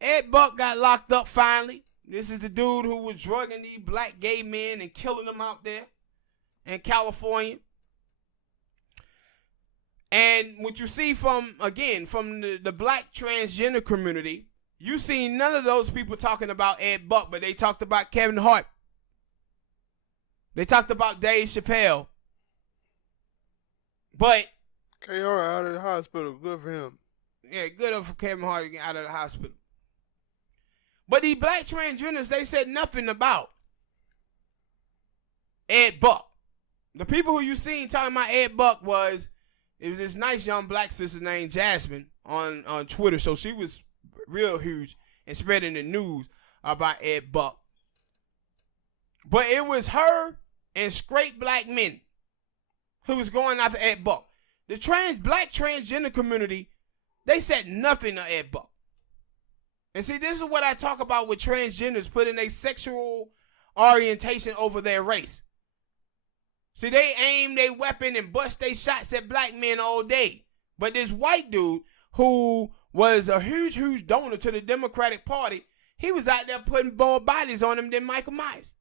Ed Buck got locked up finally. This is the dude who was drugging these black gay men and killing them out there in California. And what you see from the black transgender community, you see none of those people talking about Ed Buck, but they talked about Kevin Hart. They talked about Dave Chappelle. But KR out of the hospital, good for him. Yeah, good for Kevin Hart to get out of the hospital. But these black transgenders, they said nothing about Ed Buck. The people who you seen talking about Ed Buck it was this nice young black sister named Jasmine on Twitter. So she was real huge and spreading the news about Ed Buck. But it was her and straight black men who was going after Ed Buck. The black transgender community, they said nothing to Ed Buck. And see, this is what I talk about with transgenders putting their sexual orientation over their race. See, they aim their weapon and bust their shots at black men all day. But this white dude who was a huge donor to the Democratic Party, he was out there putting more bodies on him than Michael Myers.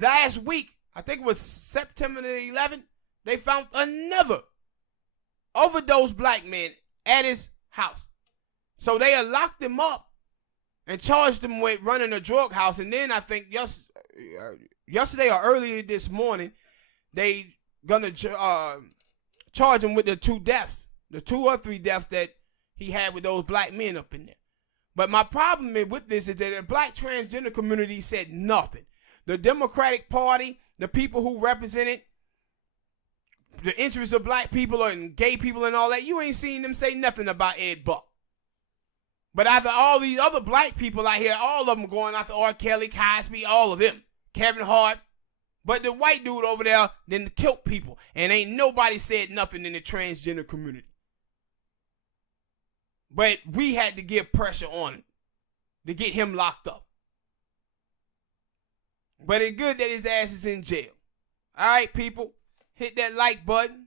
Last week, I think it was September the 11th, they found another overdosed black man at his house. So they locked him up and charged him with running a drug house. And then I think yesterday or earlier this morning, they gonna charge him with the 2 deaths, the 2 or 3 deaths that he had with those black men up in there. But my problem with this is that the black transgender community said nothing. The Democratic Party, the people who represented the interests of black people and gay people and all that, you ain't seen them say nothing about Ed Buck. But after all these other black people out here, all of them going after R. Kelly, Cosby, all of them, Kevin Hart. But the white dude over there then killed people, and ain't nobody said nothing in the transgender community. But we had to give pressure on him to get him locked up. But it's good that his ass is in jail. All right, people, hit that like button.